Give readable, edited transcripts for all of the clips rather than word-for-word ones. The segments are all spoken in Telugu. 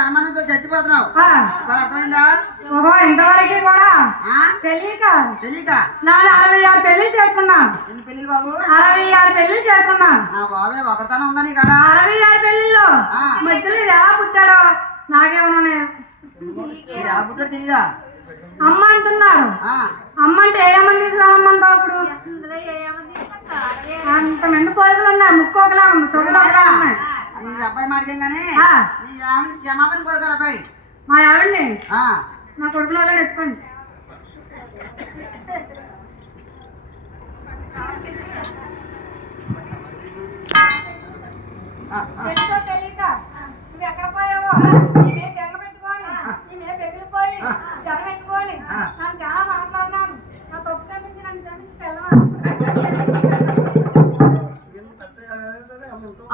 అనుమానంతో చచ్చిపోతున్నావు అర్థమైందా? ఓహో ఇంతవరకు కూడా తెలియక నాలుగు 66 పెళ్లి చేసుకున్నా. ఎన్ని పెళ్లి బాబు? 66 పెళ్లి చేసుకున్నా. బాబే ఒకరితనం ఉందా నీ కాడ? 66 పెళ్లిలో మధ్యలో ఇది ఎలా పుట్టాడో నాకేమన్నా ఎలా పుట్టాడు తెలీదా? అమ్మ అంటున్నాడు. అమ్మ అంటే ఏమని తీసుకురామంటావు? అప్పుడు అంతమంది పోయిపులు ఉన్నాయి. ముక్కు ఒకలా ఉంది, చెవులు ఒకలా ఉన్నాయి. మీ అబ్బాయి మాట్లాడంగానే మీ ఆవిడ క్షమాపణ కోరుకోరు అబ్బాయి. మా ఆవిడని నా కొడుకుని వాళ్ళని ఎత్తుకోండి. తెలియక నువ్వు ఎక్కడ పోయావో నీ మీద బెంగ పెట్టుకొని నీ మీద బెగిలిపోయి జర పెట్టుకొని నన్ను చాలా మాట్లాడినాను. నా తప్పు క్షమించి నన్ను క్షమించి తెలవా.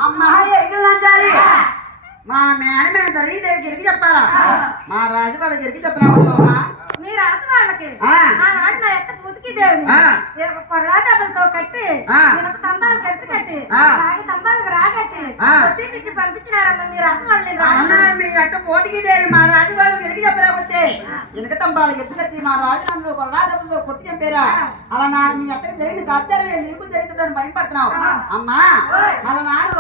అమ్మా ఎరికలంచాలి. మా మేడం మేము దొరికి దగ్గరికి చెప్పాలా? మా రాజు వాళ్ళ దగ్గరికి చెప్పినా మీరు అర్థ వాళ్ళకి ఆనాడు నా ఎత్త ముతికిదేవి కొర్రాటతో కట్టి స్తంభాలు కట్టి స్తంభాలకు రాకట్టి వచ్చి పంపించినారమ్మ. మీరు అర్థ వాళ్ళు మీ అట్ట పోతికిదేవి మా రాజు వాళ్ళ దగ్గరికి చెప్పలేకపోతే వెనక స్తంభాలు ఎత్తు కట్టి మా రాజు నన్ను కొర్రాటతో కొట్టి చంపారా? అలా నా మీ అట్టకి జరిగిన కాచారం నీకు జరుగుతుందని భయపడుతున్నావు అమ్మా. అలా నాడు